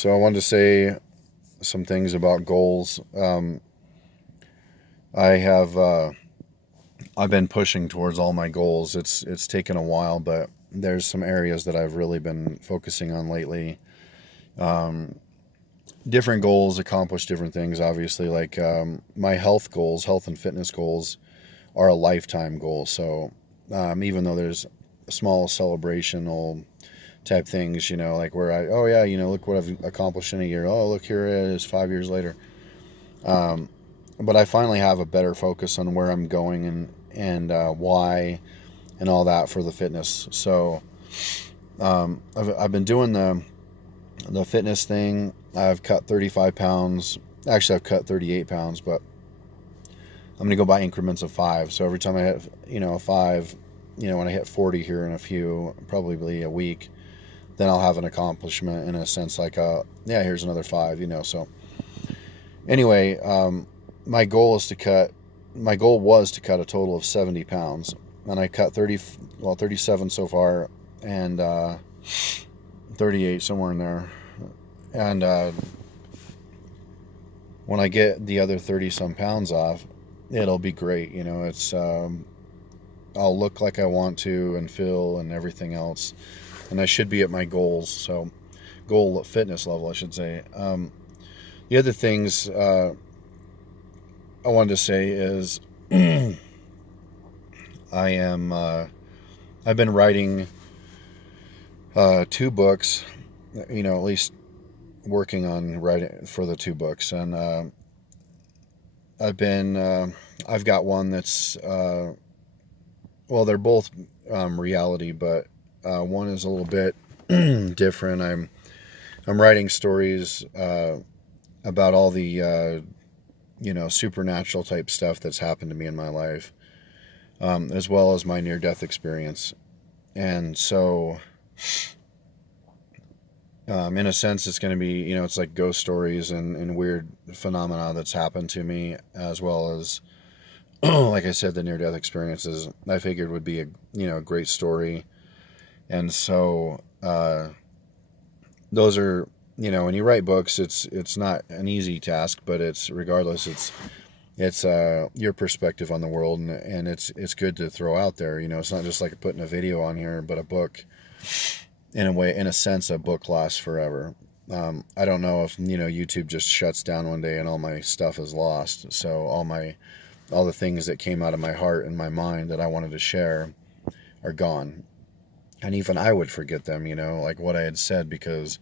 So I wanted to say some things about goals. I have I've been pushing towards all my goals. It's taken a while, but there's some areas that I've really been focusing on lately. Um, Different goals accomplish different things. Obviously, like my health goals, health and fitness goals, are a lifetime goal. So even though there's small celebrational type things, like where oh yeah, look what I've accomplished in a year. Oh, look, here it is 5 years later. Um, but I finally have a better focus on where I'm going and why and all that for the fitness. So I've been doing the fitness thing. I've cut 35 pounds. Actually, I've cut 38 pounds, but I'm going to go by increments of five. So every time I hit, a five, when I hit 40 here in probably a week, then I'll have an accomplishment in a sense like, yeah, here's another five. So anyway, my goal was to cut a total of 70 pounds. And I cut 37 so far, and 38 somewhere in there. And when I get the other 30 some pounds off, it'll be great. I'll look like I want to and feel and everything else. And I should be at my goals. So, goal fitness level, I should say. The other things I wanted to say is I am, I've been writing two books, at least working on writing for the two books. And I've got one that's, well, they're both reality, but one is a little bit different. I'm writing stories about all the supernatural type stuff that's happened to me in my life, as well as my near death experience. And so, in a sense, it's going to be, it's like ghost stories and weird phenomena that's happened to me, as well as, like I said, the near death experiences. I figured would be a great story. And so, those are, when you write books, it's not an easy task, but it's your perspective on the world, and it's good to throw out there. It's not just like putting a video on here, but a book. In a sense, a book lasts forever. I don't know if YouTube just shuts down one day and all my stuff is lost. So all the things that came out of my heart and my mind that I wanted to share are gone. And even I would forget them, like what I had said, because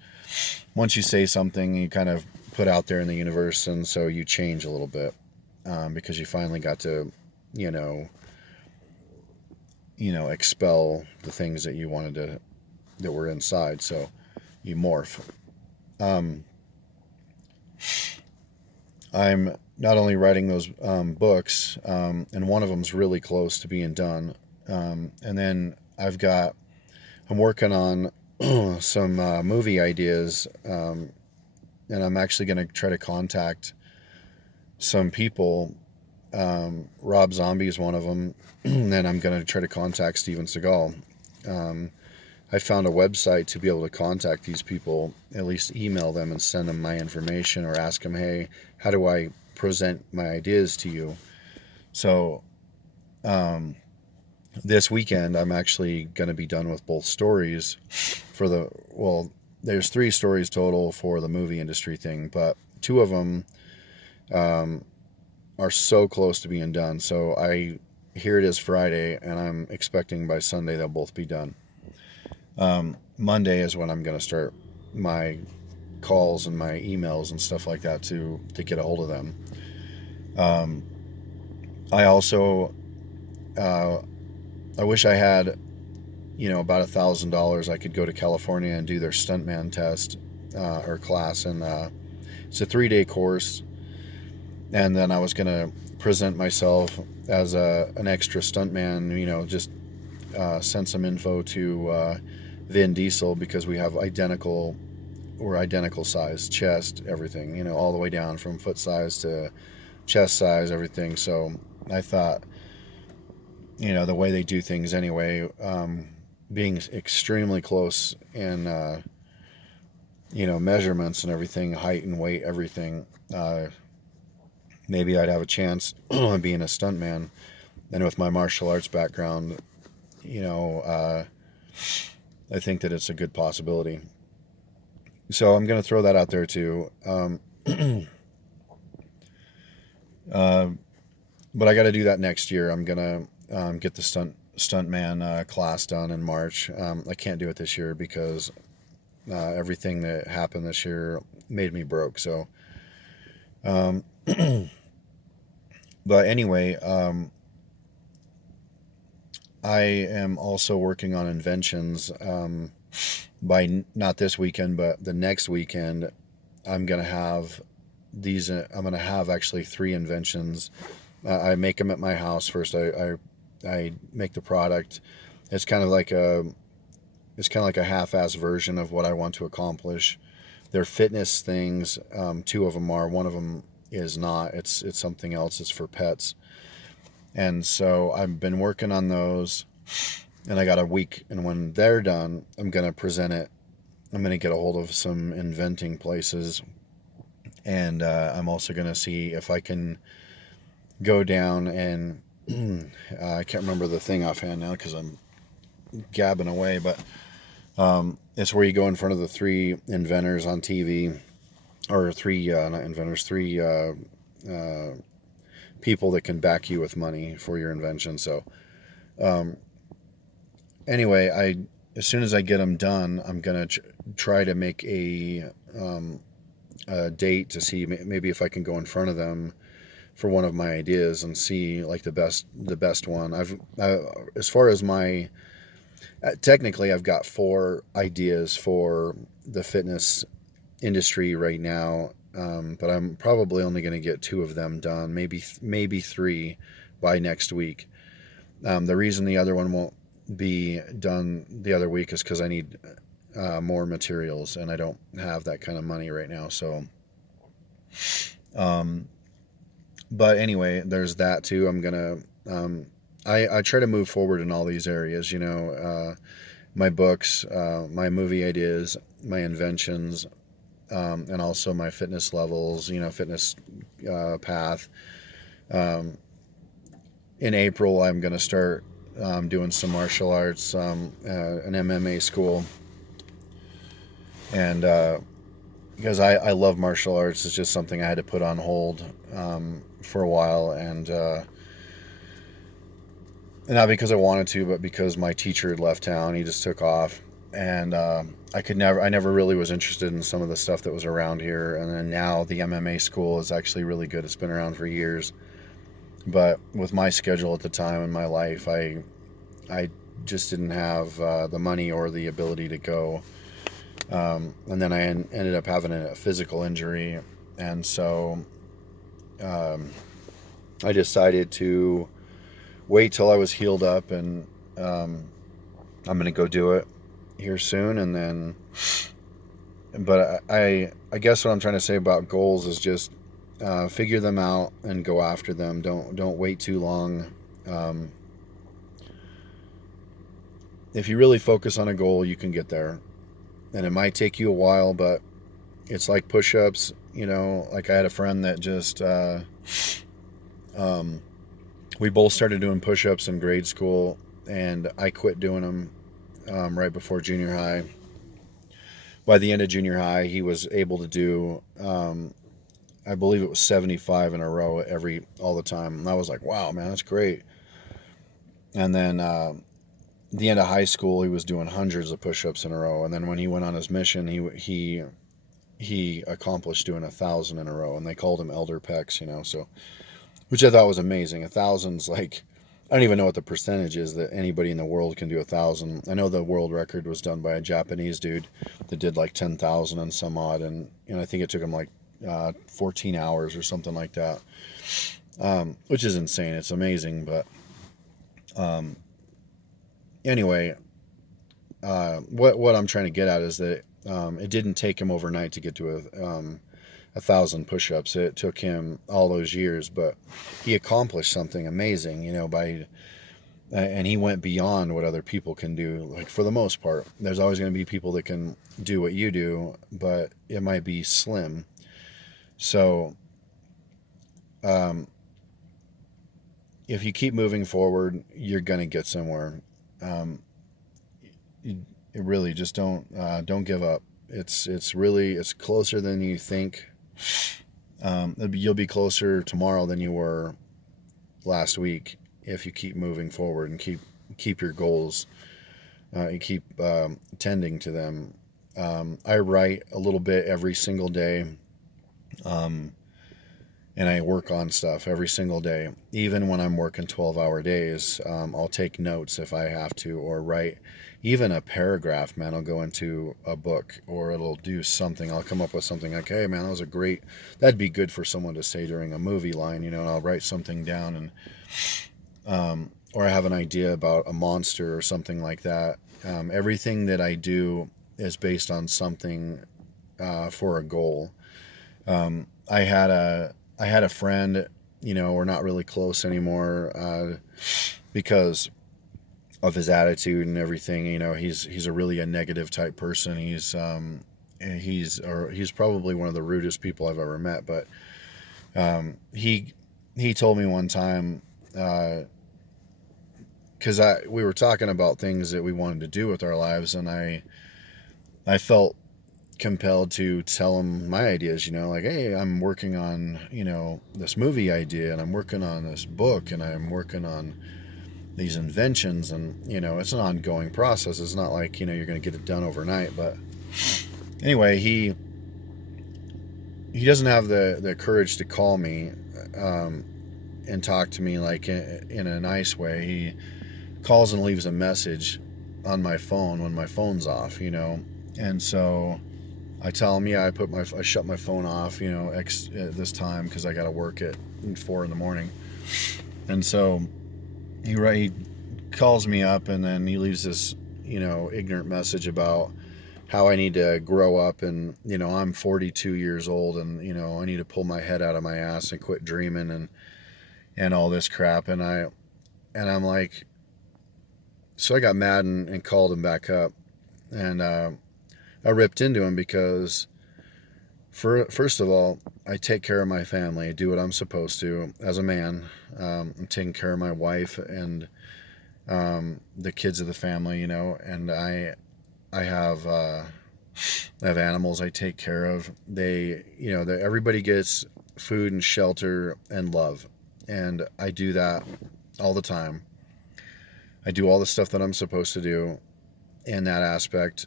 once you say something, you kind of put out there in the universe, and so you change a little bit, because you finally got to, expel the things that you wanted to, that were inside. So you morph. Um, I'm not only writing those books, and one of them's really close to being done, and then I'm working on some movie ideas, and I'm actually going to try to contact some people. Rob Zombie is one of them, and I'm going to try to contact Steven Seagal. I found a website to be able to contact these people, at least email them and send them my information, or ask them, hey, how do I present my ideas to you? So this weekend, I'm actually going to be done with both stories there's three stories total for the movie industry thing, but two of them are so close to being done. So here it is Friday, and I'm expecting by Sunday they'll both be done. Monday is when I'm going to start my calls and my emails and stuff like that to get a hold of them. I also, I wish I had, about $1,000. I could go to California and do their stuntman test or class, and it's a 3-day course. And then I was going to present myself as an extra stuntman, just send some info to Vin Diesel, because we're identical size, chest, everything, all the way down from foot size to chest size, everything. So I thought, the way they do things anyway, being extremely close in measurements and everything, height and weight, everything, maybe I'd have a chance of being a stuntman. And with my martial arts background, I think that it's a good possibility. So I'm going to throw that out there too. Uh, but I got to do that next year. I'm going to get the stuntman class done in March. I can't do it this year because everything that happened this year made me broke. So, um, but anyway, I am also working on inventions. By not this weekend, but the next weekend, I'm gonna have I'm gonna have actually three inventions. I make them at my house first. I make the product. It's kind of like a it's kind of like a half-ass version of what I want to accomplish. They're fitness things. Two of them are. One of them is not. It's something else. It's for pets. And so I've been working on those, and I got a week. And when they're done, I'm gonna present it. I'm gonna get a hold of some inventing places, and I'm also gonna see if I can go down and I can't remember the thing offhand now because I'm gabbing away, but it's where you go in front of the three inventors on TV, or three not inventors, three people that can back you with money for your invention. So um, anyway, as soon as I get them done, I'm gonna try to make a date to see maybe if I can go in front of them for one of my ideas and see like the best one. As far as my technically, I've got four ideas for the fitness industry right now, but I'm probably only going to get two of them done, maybe three by next week. The reason the other one won't be done the other week is because I need more materials, and I don't have that kind of money right now. So, um, but anyway, there's that too. I'm gonna I try to move forward in all these areas. My books, my movie ideas, my inventions, and also my fitness levels. Fitness path. Um, in April, I'm gonna start doing some martial arts, an MMA school, and because I love martial arts, it's just something I had to put on hold for a while, and not because I wanted to, but because my teacher had left town. He just took off, and I never really was interested in some of the stuff that was around here. And then now the MMA school is actually really good. It's been around for years, but with my schedule at the time in my life, I just didn't have the money or the ability to go. And then I ended up having a physical injury, and so I decided to wait till I was healed up, and I'm gonna go do it here soon. And then, but I guess what I'm trying to say about goals is just figure them out and go after them. Don't wait too long. If you really focus on a goal, you can get there, and it might take you a while, but it's like push-ups. Like I had a friend that just we both started doing push-ups in grade school, and I quit doing them right before junior high. By the end of junior high, he was able to do, I believe it was 75 in a row all the time. And I was like, wow, man, that's great. And then the end of high school, he was doing hundreds of push-ups in a row. And then when he went on his mission, he accomplished doing 1,000 in a row, and they called him Elder Pecs, so, which I thought was amazing. 1,000's like, I don't even know what the percentage is that anybody in the world can do 1,000. I know the world record was done by a Japanese dude that did like 10,000 and some odd, and I think it took him like 14 hours or something like that, which is insane. It's amazing, but anyway, what I'm trying to get at is that it didn't take him overnight to get to 1,000 push-ups. It took him all those years, but he accomplished something amazing, by and he went beyond what other people can do. Like, for the most part, there's always going to be people that can do what you do, but it might be slim. So um, if you keep moving forward, you're going to get somewhere. um, you, you really just don't give up. It's closer than you think. You'll be closer tomorrow than you were last week if you keep moving forward and keep your goals. You keep tending to them. I write a little bit every single day, um, and I work on stuff every single day. Even when I'm working 12-hour days, I'll take notes if I have to, or write even a paragraph, man. I'll go into a book, or it'll do something. I'll come up with something like, hey, man, that'd be good for someone to say during a movie line, and I'll write something down, and or I have an idea about a monster or something like that. Everything that I do is based on something for a goal. I had a friend, we're not really close anymore because of his attitude and everything. He's a negative type person. He's probably one of the rudest people I've ever met. But he told me one time, because we were talking about things that we wanted to do with our lives, and I felt compelled to tell him my ideas, like, hey, I'm working on, this movie idea, and I'm working on this book, and I'm working on these inventions, and, it's an ongoing process. It's not like, you're going to get it done overnight. But anyway, he doesn't have the courage to call me and talk to me like in a nice way. He calls and leaves a message on my phone when my phone's off, and so I tell him, yeah, I shut my phone off, at this time because I got to work at 4 in the morning. And so he calls me up, and then he leaves this, ignorant message about how I need to grow up, and I'm 42 years old, and I need to pull my head out of my ass and quit dreaming, and all this crap. And I'm like, so I got mad and called him back up, and I ripped into him because, first of all, I take care of my family. I do what I'm supposed to as a man. I'm taking care of my wife and the kids of the family, and I have animals I take care of. Everybody gets food and shelter and love, and I do that all the time. I do all the stuff that I'm supposed to do in that aspect.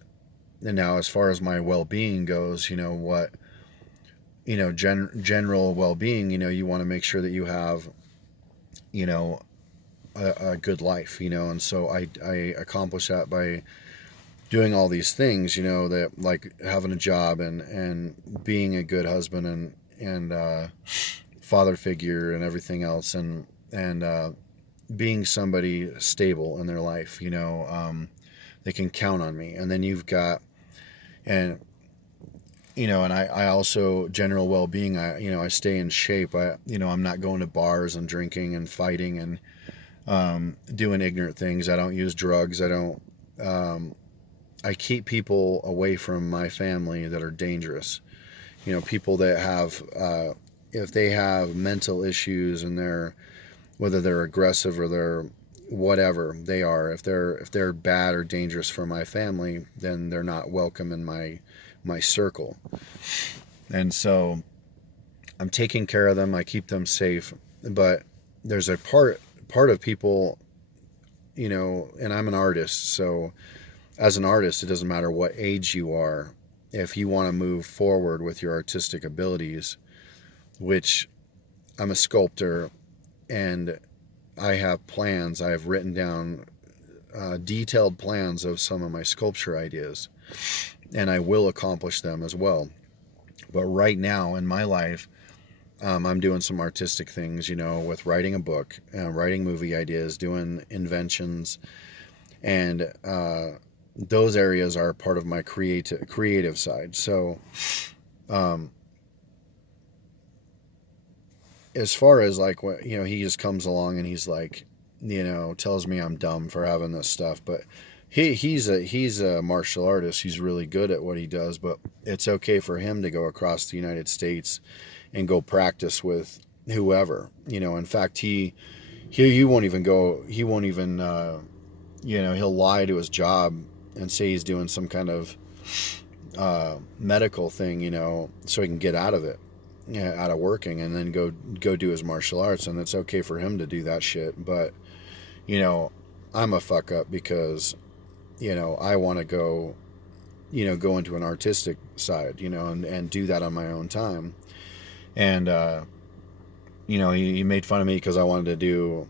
And now, as far as my well-being goes, general well-being, you want to make sure that you have, a good life, and so I accomplish that by doing all these things, that, like, having a job and being a good husband and father figure and everything else, and being somebody stable in their life, they can count on me. And then you've got, and and I also, general well-being, I stay in shape. I'm not going to bars and drinking and fighting and doing ignorant things. I don't use drugs. I keep people away from my family that are dangerous. People that have, if they have mental issues, and whether they're aggressive or they're whatever they are, if they're bad or dangerous for my family, then they're not welcome in my circle. And so I'm taking care of them. I keep them safe. But there's a part of people, and I'm an artist, so as an artist, it doesn't matter what age you are. If you want to move forward with your artistic abilities, which I'm a sculptor, and I have plans. I have written down detailed plans of some of my sculpture ideas, and I will accomplish them as well. But right now in my life, I'm doing some artistic things, with writing a book, writing movie ideas, doing inventions, and those areas are part of my creative side. So, as far as, like, what, he just comes along and he's like, tells me I'm dumb for having this stuff, but he's a martial artist. He's really good at what he does, but it's okay for him to go across the United States and go practice with whoever. In fact, he won't even go. He won't even he'll lie to his job and say he's doing some kind of medical thing, so he can get out of it, out of working, and then go do his martial arts. And it's okay for him to do that shit. But I'm a fuck up because I want to go into an artistic side, and do that on my own time. And he made fun of me because I wanted to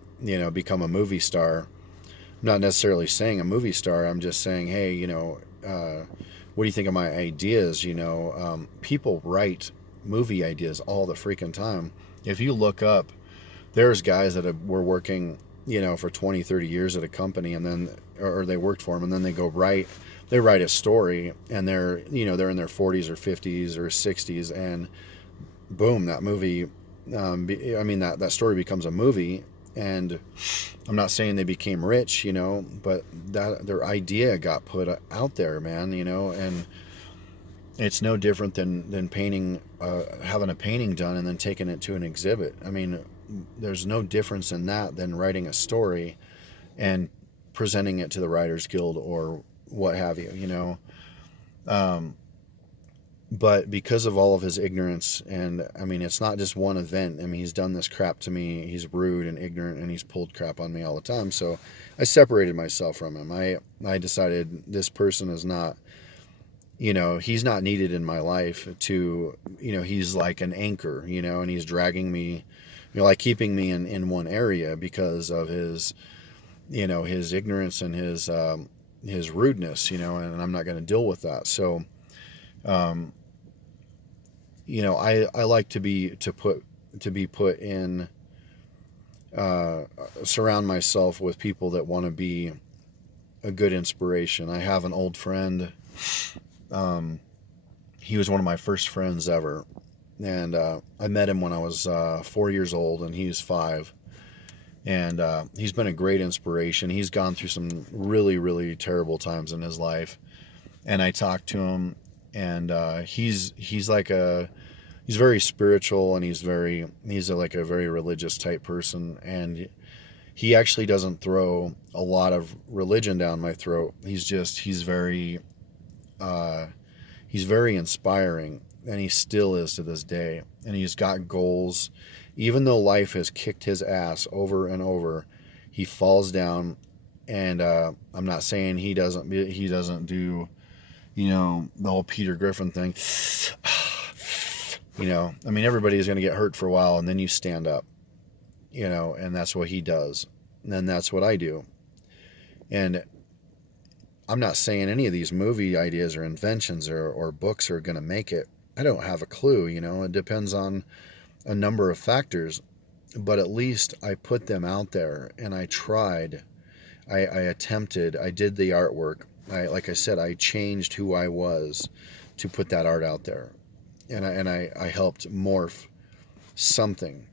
become a movie star. I'm not necessarily saying a movie star. I'm just saying, hey, what do you think of my ideas? People write movie ideas all the freaking time. If you look up, there's guys that were working, for 20, 30 years at a company, and then, or they worked for them, and then they write a story, and they're in their 40s or 50s or 60s, and boom, that movie, that story becomes a movie. And I'm not saying they became rich, but that their idea got put out there, man, and it's no different than painting, having a painting done and then taking it to an exhibit. I mean, there's no difference in that than writing a story and presenting it to the Writers Guild or what have you, But because of all of his ignorance, and I mean, it's not just one event. I mean, he's done this crap to me. He's rude and ignorant, and he's pulled crap on me all the time. So I separated myself from him. I decided this person is not, he's not needed in my life to, he's like an anchor, and he's dragging me, like keeping me in one area because of his, his ignorance and his rudeness, and I'm not going to deal with that. So, I like to be put in, surround myself with people that want to be a good inspiration. I have an old friend. He was one of my first friends ever, and I met him when I was 4 years old, and he was 5. And he's been a great inspiration. He's gone through some really, really terrible times in his life, and I talked to him, and he's very spiritual, and he's like a very religious type person, and he actually doesn't throw a lot of religion down my throat. He's very inspiring, and he still is to this day, and he's got goals. Even though life has kicked his ass over and over, he falls down, and I'm not saying he doesn't do the whole Peter Griffin thing. I mean, everybody's going to get hurt for a while, and then you stand up, and that's what he does. And then that's what I do. And I'm not saying any of these movie ideas or inventions or books are going to make it. I don't have a clue, it depends on a number of factors, but at least I put them out there, and I tried, I attempted, I did the artwork. Like I said, I changed who I was to put that art out there. And I helped morph something,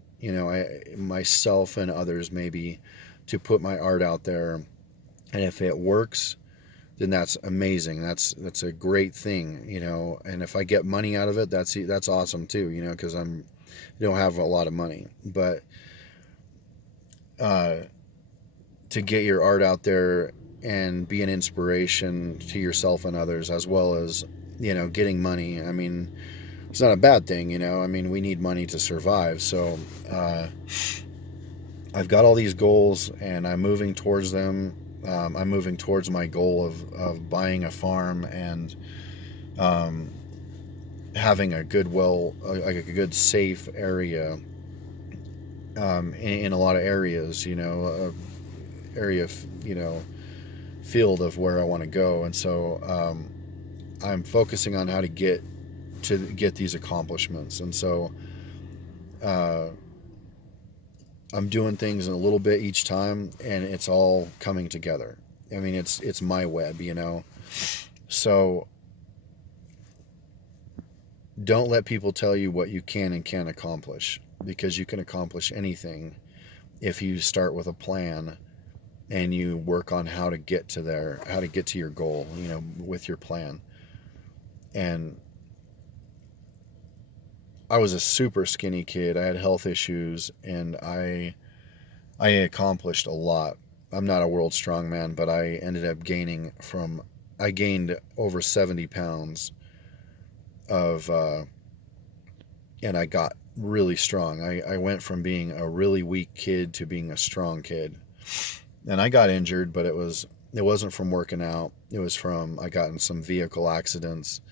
myself and others maybe, to put my art out there. And if it works, then that's amazing. That's a great thing, And if I get money out of it, that's awesome too, because I don't have a lot of money. But to get your art out there and be an inspiration to yourself and others, as well as getting money. I mean, it's not a bad thing, I mean, we need money to survive. So I've got all these goals, and I'm moving towards them. I'm moving towards my goal of buying a farm and having a good, a good safe area in a lot of areas, area, field of where I want to go. And so I'm focusing on how to get these accomplishments. And so I'm doing things in a little bit each time, and it's all coming together. I mean, it's my web, So don't let people tell you what you can and can't accomplish, because you can accomplish anything if you start with a plan and you work on how to get to there, how to get to your goal, with your plan. And I was a super skinny kid. I had health issues, and I accomplished a lot. I'm not a world strongman, but I ended up I gained over 70 pounds of, and I got really strong. I went from being a really weak kid to being a strong kid. And I got injured, but it wasn't from working out. It was from, I got in some vehicle accidents,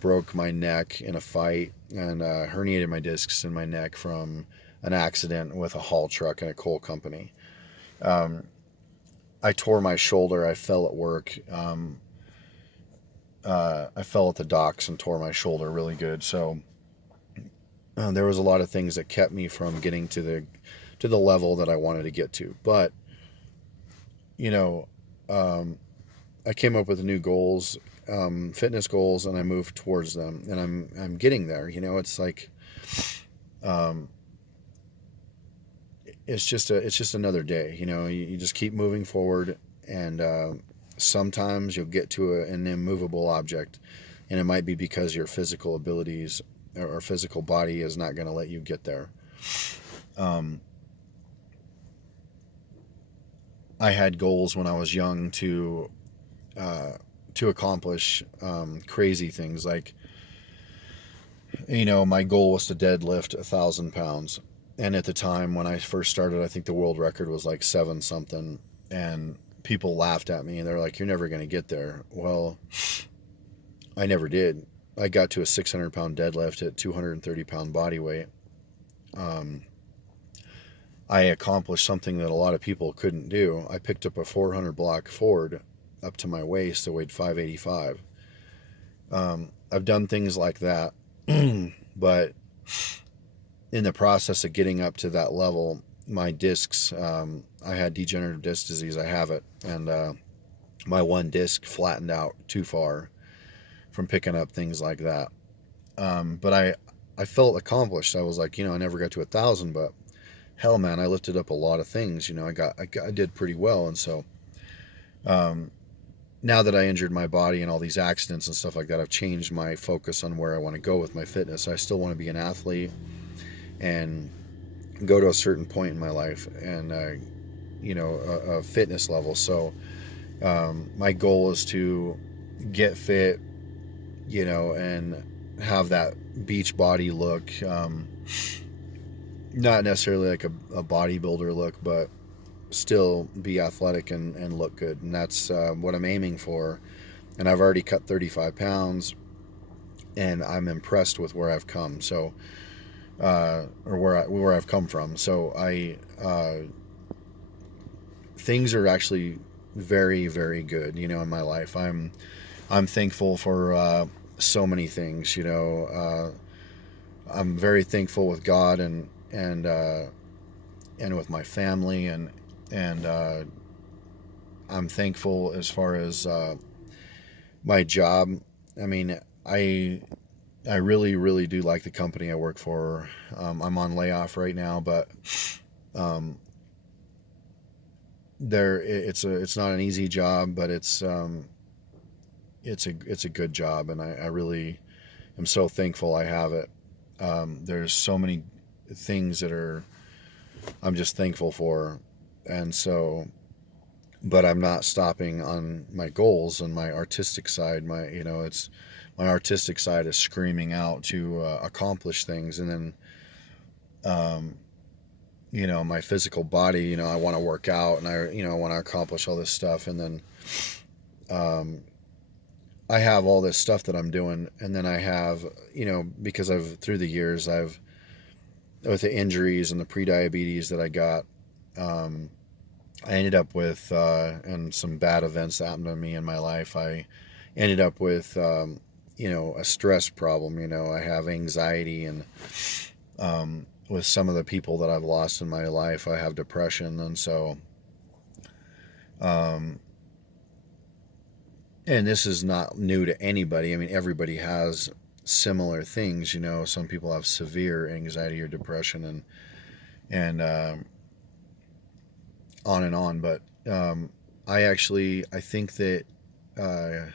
broke my neck in a fight, and herniated my discs in my neck from an accident with a haul truck and a coal company. Um, I tore my shoulder. I fell at work. I fell at the docks and tore my shoulder really good. So there was a lot of things that kept me from getting to the level that I wanted to get to. But you know, um, I came up with new goals, fitness goals, and I moved towards them, and I'm getting there. It's like, um, it's just another day. You just keep moving forward, and sometimes you'll get to an immovable object, and it might be because your physical abilities or physical body is not going to let you get there. Um, I had goals when I was young uh, to accomplish crazy things. Like, my goal was to deadlift 1,000 pounds, and at the time when I first started, I think the world record was like seven something, and people laughed at me and they're like, "You're never going to get there." Well, I never did. I got to a 600-pound deadlift at 230-pound body weight. Um, I accomplished something that a lot of people couldn't do. I picked up a 400 block Ford up to my waist that weighed 585. I've done things like that, but in the process of getting up to that level, my discs, I had degenerative disc disease. I have it, and my one disc flattened out too far from picking up things like that. But I felt accomplished. I was like, I never got to 1,000, but hell, man, I lifted up a lot of things. I did pretty well, and so um, now that I injured my body and all these accidents and stuff like that, I've changed my focus on where I want to go with my fitness. I still want to be an athlete and go to a certain point in my life, and a fitness level. So my goal is to get fit, and have that beach body look. Not necessarily like a bodybuilder look, but still be athletic and look good. And that's what I'm aiming for. And I've already cut 35 pounds, and I'm impressed with where I've come. So, or where I've come from. So things are actually very, very good, in my life. I'm thankful for so many things. I'm very thankful with God, and with my family, and I'm thankful as far as my job. I mean, I really, really do like the company I work for. I'm on layoff right now, but um, it's not an easy job, but it's a good job, and I really am so thankful I have it. There's so many things that I'm just thankful for, and so, but I'm not stopping on my goals and my artistic side. My artistic side is screaming out to accomplish things, and then my physical body, I want to work out, and I want to accomplish all this stuff, and then um, I have all this stuff that I'm doing, and then I have, because through the years, with the injuries and the prediabetes that I got, I ended up with, and some bad events that happened to me in my life, I ended up with, a stress problem. I have anxiety, and with some of the people that I've lost in my life, I have depression, and so, um, and this is not new to anybody. I mean, everybody has similar things. Some people have severe anxiety or depression, and on and on. But um, I think that, uh,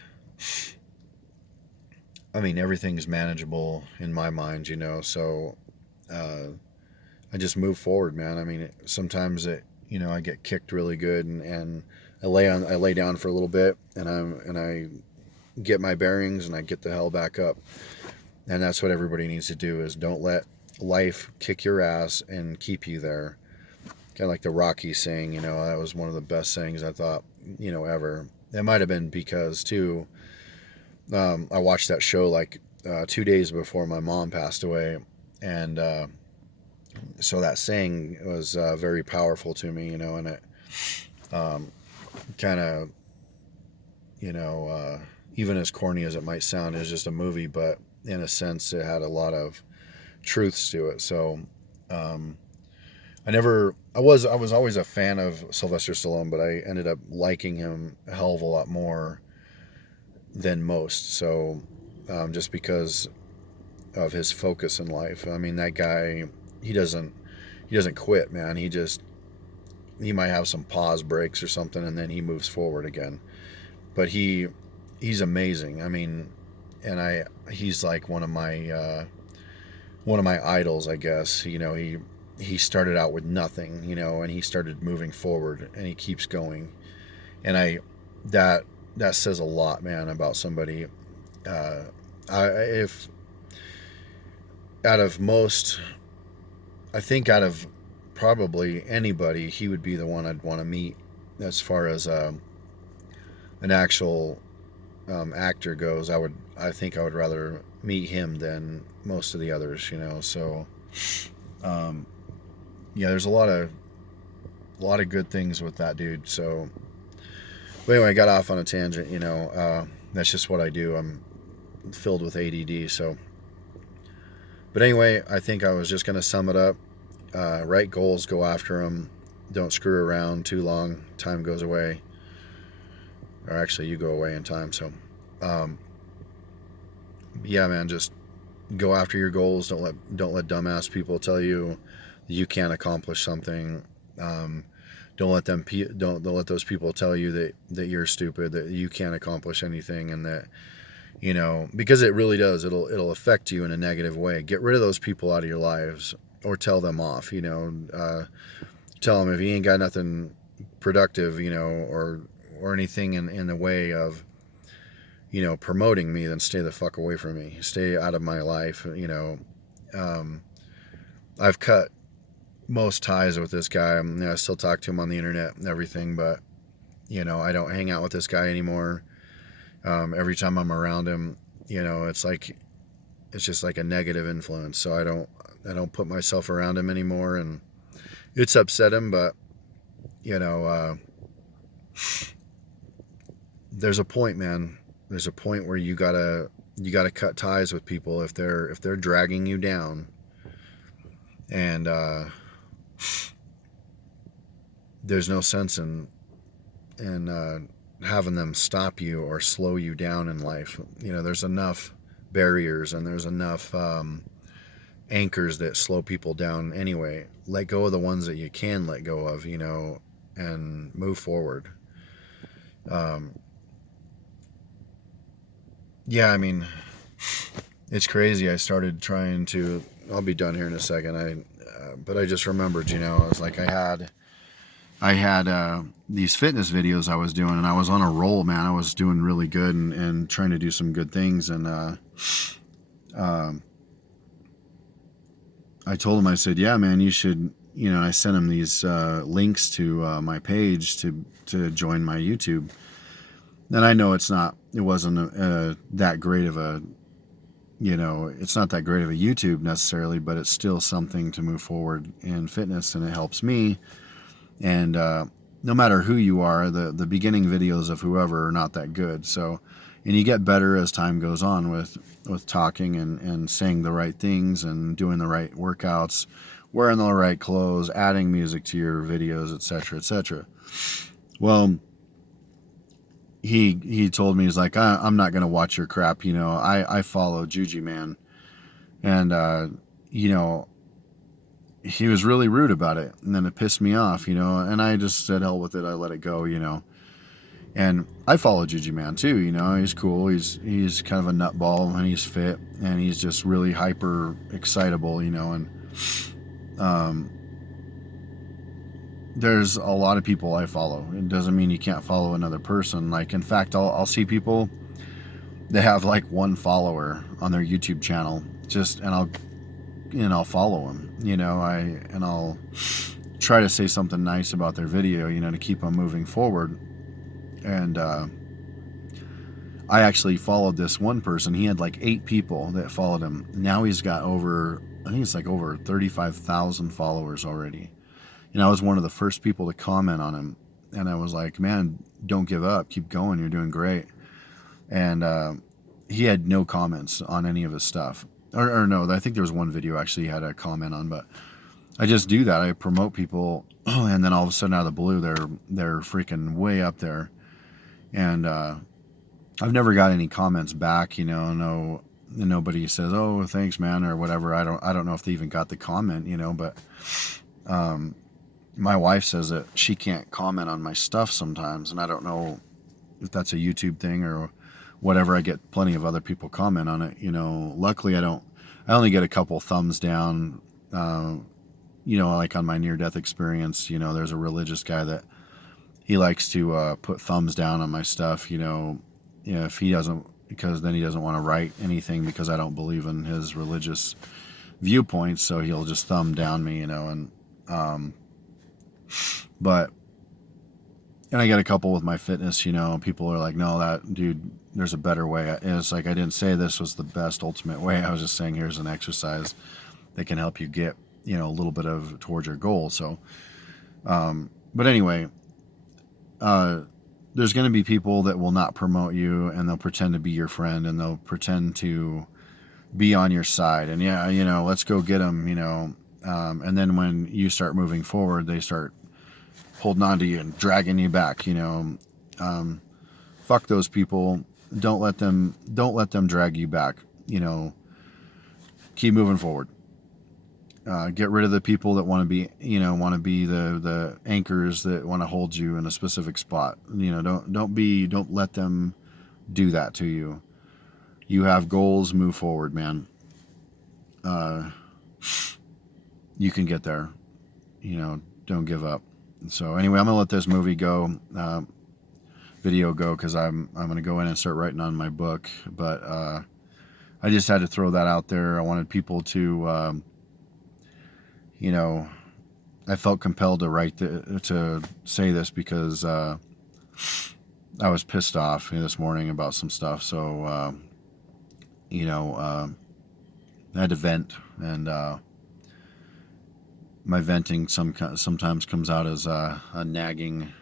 I mean, everything's manageable in my mind, so, uh, I just move forward, man. I mean, sometimes I get kicked really good, and I lay down for a little bit, and I get my bearings, and I get the hell back up. And that's what everybody needs to do, is don't let life kick your ass and keep you there. Kind of like the Rocky saying, that was one of the best sayings I thought, ever. It might have been because, too, I watched that show like 2 days before my mom passed away. And so that saying was very powerful to me, and it kind of, you know, uh, even as corny as it might sound, is just a movie, but in a sense, it had a lot of truths to it. So, um, I was always a fan of Sylvester Stallone, but I ended up liking him a hell of a lot more than most. So, just because of his focus in life. I mean, that guy, he doesn't, he doesn't quit, man. He might have some pause breaks or something, and then he moves forward again. But he's amazing. I mean, and he's like one of my idols, I guess. He started out with nothing, and he started moving forward, and he keeps going. And that that says a lot, man, about somebody. Uh, if out of most, I think out of probably anybody, he would be the one I'd want to meet as far as an actual actor goes. I think I would rather meet him than most of the others, So, um, yeah, there's a lot of good things with that dude. So, but anyway, I got off on a tangent. That's just what I do. I'm filled with ADD. So, but anyway, I think I was just gonna sum it up. Write goals, go after them. Don't screw around too long. Time goes away, or actually, you go away in time. So, um, yeah, man, just go after your goals. Don't let dumbass people tell you you can't accomplish something. Um, don't let those people tell you that you're stupid, that you can't accomplish anything, and that because it really does. It'll affect you in a negative way. Get rid of those people out of your lives, or tell them off. Tell them if you ain't got nothing productive, or anything in the way of promoting me, then stay the fuck away from me. Stay out of my life. Um, I've cut most ties with this guy. I still talk to him on the internet and everything, but I don't hang out with this guy anymore. Every time I'm around him, it's just like a negative influence. So I don't put myself around him anymore, and it's upset him. But you know, uh, there's a point, man. There's a point where you gotta cut ties with people if they're dragging you down, and there's no sense in having them stop you or slow you down in life. There's enough barriers, and there's enough anchors that slow people down anyway. Let go of the ones that you can let go of, and move forward. Um, yeah, I mean, it's crazy. I started trying to. I'll be done here in a second. But I just remembered, I was like, I had these fitness videos I was doing, and I was on a roll, man. I was doing really good, and trying to do some good things. And um, I told him, I said, yeah, man, you should. I sent him these links to my page to join my YouTube. And I know it wasn't that great of a, it's not that great of a YouTube necessarily, but it's still something to move forward in fitness, and it helps me. And no matter who you are, the beginning videos of whoever are not that good. So, and you get better as time goes on with talking and saying the right things and doing the right workouts, wearing the right clothes, adding music to your videos, etc., etc. Well, he told me, he's like, I'm not gonna watch your crap. I follow Juji Man, and you know he was really rude about it, and then it pissed me off, and I just said hell with it. I let it go. And I follow Gigi Man too, he's cool. He's kind of a nutball, and he's fit, and he's just really hyper excitable, and um, there's a lot of people I follow. It doesn't mean you can't follow another person. Like, in fact, I'll see people that have like one follower on their YouTube channel, and I'll follow them, and I'll try to say something nice about their video, to keep them moving forward. And I actually followed this one person. He had like 8 people that followed him. Now he's got I think it's like over 35,000 followers already. And I was one of the first people to comment on him. And I was like, man, don't give up. Keep going. You're doing great. And he had no comments on any of his stuff. Or no, I think there was one video actually he had a comment on. But I just do that. I promote people. And then all of a sudden, out of the blue, they're freaking way up there. And I've never got any comments back. No, nobody says, "Oh, thanks, man," or whatever. I don't know if they even got the comment. But my wife says that she can't comment on my stuff sometimes, and I don't know if that's a YouTube thing or whatever. I get plenty of other people comment on it. Luckily, I only get a couple thumbs down. Like on my near-death experience. There's a religious guy that he likes to put thumbs down on my stuff. If he doesn't, because then he doesn't want to write anything because I don't believe in his religious viewpoints, so he'll just thumb down me. And but I get a couple with my fitness. People are like, no, that dude, there's a better way. And it's like, I didn't say this was the best ultimate way. I was just saying here's an exercise that can help you get a little bit of towards your goal. So but anyway, there's going to be people that will not promote you, and they'll pretend to be your friend, and they'll pretend to be on your side, and let's go get them. And then when you start moving forward, they start holding on to you and dragging you back. Fuck those people. Don't let them drag you back. Keep moving forward. Get rid of the people that want to be the anchors that want to hold you in a specific spot. Don't let them do that to you. You have goals, move forward, man. You can get there. Don't give up. So anyway, I'm gonna let this video go, because I'm gonna go in and start writing on my book. But I just had to throw that out there. I wanted people to. I felt compelled to to say this because I was pissed off this morning about some stuff. So I had to vent, and my venting sometimes comes out as a nagging